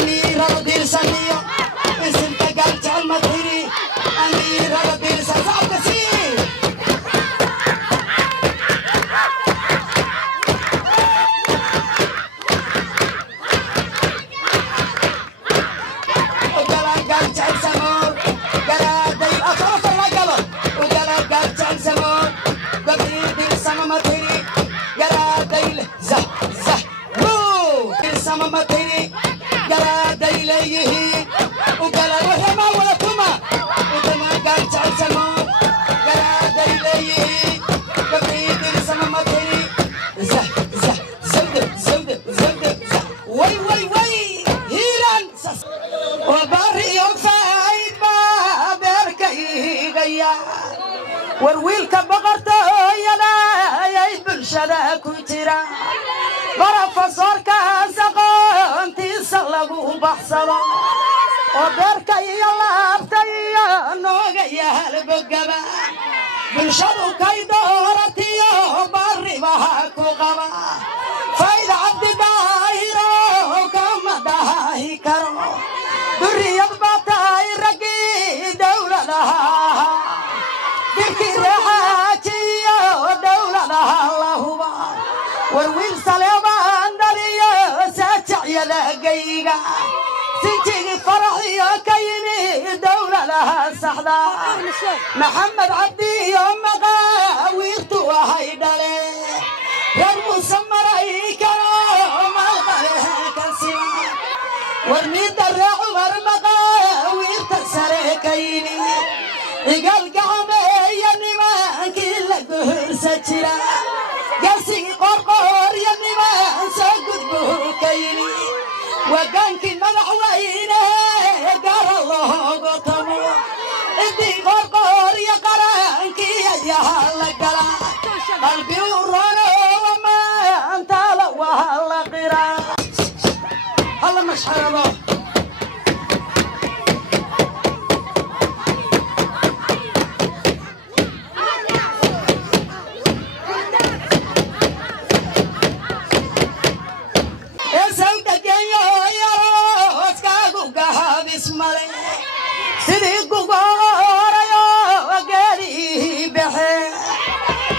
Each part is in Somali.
أميرة دير سنية اسم تقال جعل مدهري أميرة دير سنية warwiilka boqorta hooyada ayay bulshada ku jira barafasoorka aqoontiisa lagu baxsado oo beerka iyo laabta iyo nooga yaal bogaba bulshadu kay dooratiyo baribaha ku qaba fayda cabdi daahiro kama dahi karo duriyad batay ragi dawladaha warwiil saleebaan dhaliyo saajacyada gayga sinjigi faraxiyo ka yimi dawladaha saxda maxamed cabdi iyo maqaawiirtu ahay dhale reer muuse maraykano maalqale ka sima warniida ree cumar maqaawiirta sare ka yimi igaalgacameeyo nimankii la guursa jira gaarsigii qorqoor iyo niman soo gudbuu ka yimi wagaankii madaxweyne gaara loogu tamo intii qorqoor iyo qarankii ayaa la gala qalbi u rono maanta la waa la qiraa halla mashxarado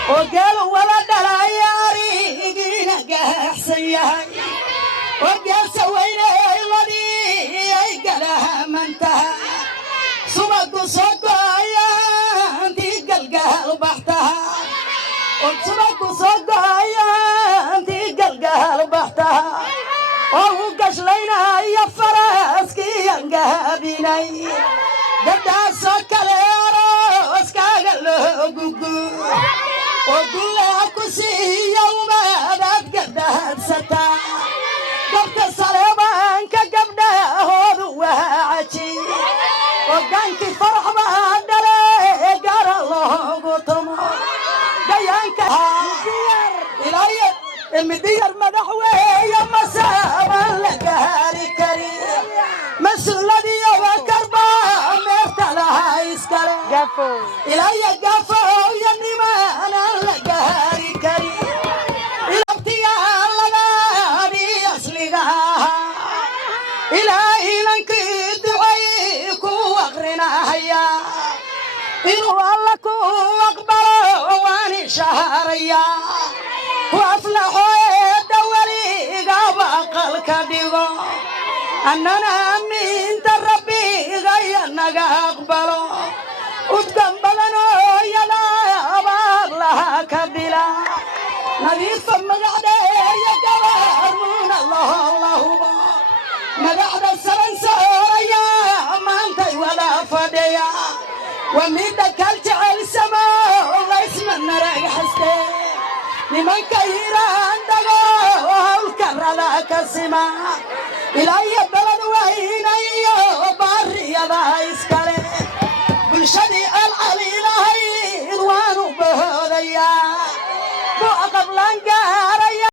وقالوا ولد العياري جينا قاحسن ياي وقال سوينا الذي قالها منتهى سمك صوت عيانتي قلقها بحتها وسمك صوت عيانتي قلقها بحتها وقش لينا يا فراسكي ينقها بيني قد سكر روسك قال له وقل أكسي يوم أبد قدها ستا قبت صليبان كقبنا هو عشي وقانك فرح بهدري قال الله قطمو قيانك إلهي المدير مدحوي يا مسابا لقاري كريم مسلدي وكربا مرتلها يسكر قفو إلهي قفو يا نمان لقاري كريم إلبتيا لغاري أسلقها إلهي لنك دعيك وأغرنا هيا إنو الله أقبل واني شهريا وأفلحوا الدولي قابق الكديغو أننا من تربي غيرنا أقبلوا وتقبلنا يلا أباق لها كبلا نبيث مقعدة يا قوارمون الله الله مقعدة سرنسار يا مانتي ولا فديا وميدك الجعل سما وغيس من نرق حستي لمن كيران دقو وهو الكرة لك السما إلهي